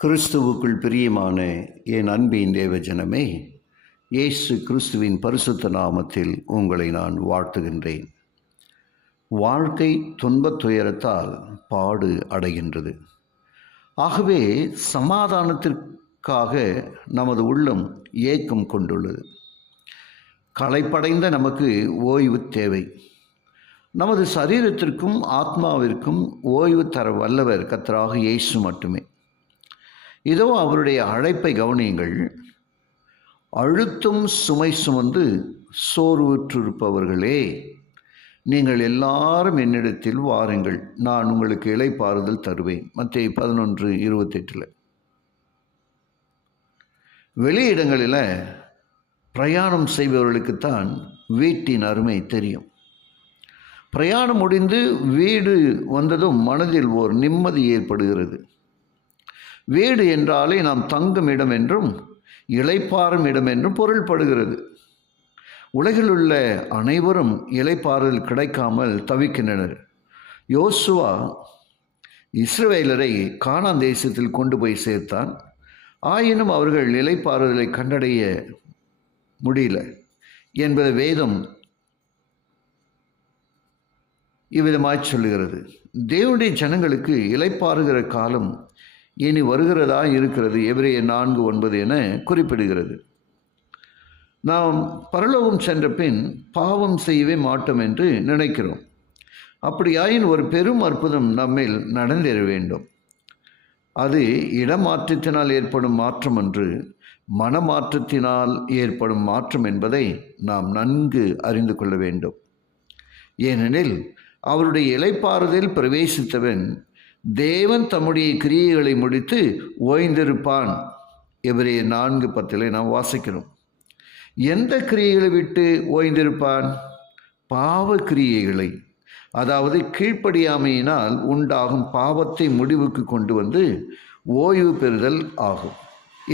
கிறிஸ்துவுக்குள் பிரியமான என் அன்பின் தேவஜனமே, இயேசு கிறிஸ்துவின் பரிசுத்த நாமத்தில் உங்களை நான் வாழ்த்துகின்றேன். வாழ்க்கை துன்பத் துயரத்தால் பாடு அடைகின்றது. ஆகவே சமாதானத்திற்காக நமது உள்ளம் ஏக்கம் கொண்டுள்ளது. களைப்படைந்த நமக்கு ஓய்வு தேவை. நமது சரீரத்திற்கும் ஆத்மாவிற்கும் ஓய்வு தர வல்லவர் கர்த்தராக இயேசு மட்டுமே. இதோ அவருடைய அழைப்பை கவனியுங்கள். அழுத்தும் சுமை சுமந்து சோர்வுற்றிருப்பவர்களே, நீங்கள் எல்லாரும் என்னிடத்தில் வாருங்கள், நான் உங்களுக்கு இளைப்பாறுதல் தருவேன். மத்தேயு 11:28. வெளியிடங்களில் பிரயாணம் செய்பவர்களுக்குத்தான் வீட்டின் அருமை தெரியும். பிரயாணம் முடிந்து வீடு வந்ததும் மனதில் ஓர் நிம்மதி ஏற்படுகிறது. வீடு என்றாலே நாம் தங்கும் இடம் என்றும் இளைப்பாறும் இடம் என்றும் பொருள்படுகிறது. உலகில் உள்ள அனைவரும் இளைப்பாறுதல் கிடைக்காமல் தவிக்கின்றனர். யோசுவா இஸ்ரவேலரை கானான் தேசத்தில் கொண்டு போய் சேர்த்தான். ஆயினும் அவர்கள் இளைப்பாறுதலை கண்டடைய முடியல என்பது வேதம் இவ்விதமாய் சொல்லுகிறது. தேவனுடைய ஜனங்களுக்கு இளைப்பாறுகிற காலம் இனி வருகிறதா இருக்கிறது. எபிரேயர் 4:9 என குறிப்பிடுகிறது. நாம் பரலோகம் சென்ற பின் பாவம் செய்யவே மாட்டோம் என்று நினைக்கிறோம். அப்படியாயின் ஒரு பெரும் அற்புதம் நம்மில் நடந்தேற வேண்டும். அது இடமாற்றத்தினால் ஏற்படும் மாற்றம் அன்று, மனமாற்றத்தினால் ஏற்படும் மாற்றம் என்பதை நாம் நன்கு அறிந்து கொள்ள வேண்டும். ஏனெனில் அவருடைய இளைப்பாறுதல் பிரவேசித்தவன் தேவன் தம்முடைய கிரியைகளை முடித்து ஓய்ந்திருப்பான். எபிரேயர் 4:10 நாம் வாசிக்கிறோம். எந்த கிரியைகளை விட்டு ஓய்ந்திருப்பான்? பாவ கிரியைகளை, அதாவது கீழ்ப்படியாமையினால் உண்டாகும் பாவத்தை முடிவுக்கு கொண்டு வந்து ஓய்வு பெறுதல் ஆகும்.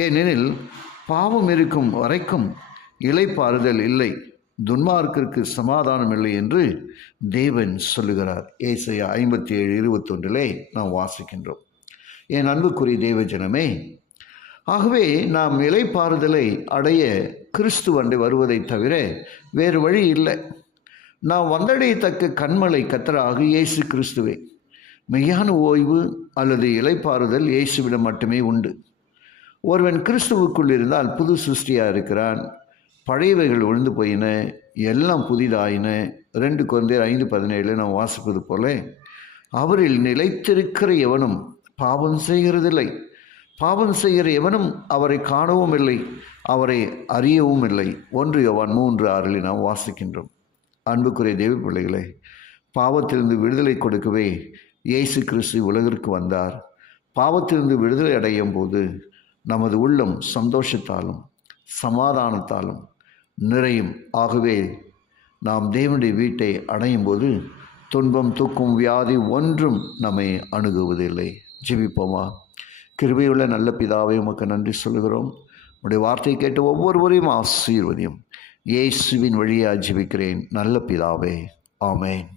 ஏனெனில் பாவம் இருக்கும் வரைக்கும் இளைப்பாறுதல் இல்லை, துன்மார்க்கிற்கு சமாதானம் இல்லை என்று தேவன் சொல்லுகிறார். ஏசாயா 57:21 நாம் வாசிக்கின்றோம். என் அன்புக்குரிய தேவஜனமே, ஆகவே நாம் இளைப்பாறுதலை அடைய கிறிஸ்துவண்டை வருவதை தவிர வேறு வழி இல்லை. நாம் வந்தடையத்தக்க கண்மலை கர்த்தராக இயேசு கிறிஸ்துவே. மெய்யான ஓய்வு அல்லது இளைப்பாறுதல் இயேசுவிடம் மட்டுமே உண்டு. ஒருவன் கிறிஸ்துவுக்குள் இருந்தால் புது சிருஷ்டியாக இருக்கிறான். பழையவைகள் ஒழிந்து போயின, எல்லாம் புதிதாயின. 2 கொரிந்தியர் 5:17 நாம் வாசிப்பது போல, அவரில் நிலைத்திருக்கிற எவனும் பாவம் செய்கிறதில்லை. பாவம் செய்கிற எவனும் அவரை காணவும் இல்லை, அவரை அறியவும் இல்லை. 1 யோவான் 3:6 நாம் வாசிக்கின்றோம். அன்புக்குரிய தேவ பிள்ளைகளே, பாவத்திலிருந்து விடுதலை கொடுக்கவே இயேசு கிறிஸ்து உலகிற்கு வந்தார். பாவத்திலிருந்து விடுதலை அடையும் போது நமது உள்ளம் சந்தோஷத்தாலும் சமாதானத்தாலும் நிறையும். ஆகவே நாம் தேவனுடைய வீட்டை அடையும் போது துன்பம் துக்கம் வியாதி ஒன்றும் நம்மை அணுகுவதில்லை. ஜெபிப்போமா. கிருபையுள்ள நல்ல பிதாவை உமக்கு நன்றி சொல்கிறோம். உடைய வார்த்தை கேட்டு ஒவ்வொருவரையும் ஆசீர்வதியும். இயேசுவின் வழியாக ஜெபிக்கிறேன் நல்ல பிதாவே. ஆமென்.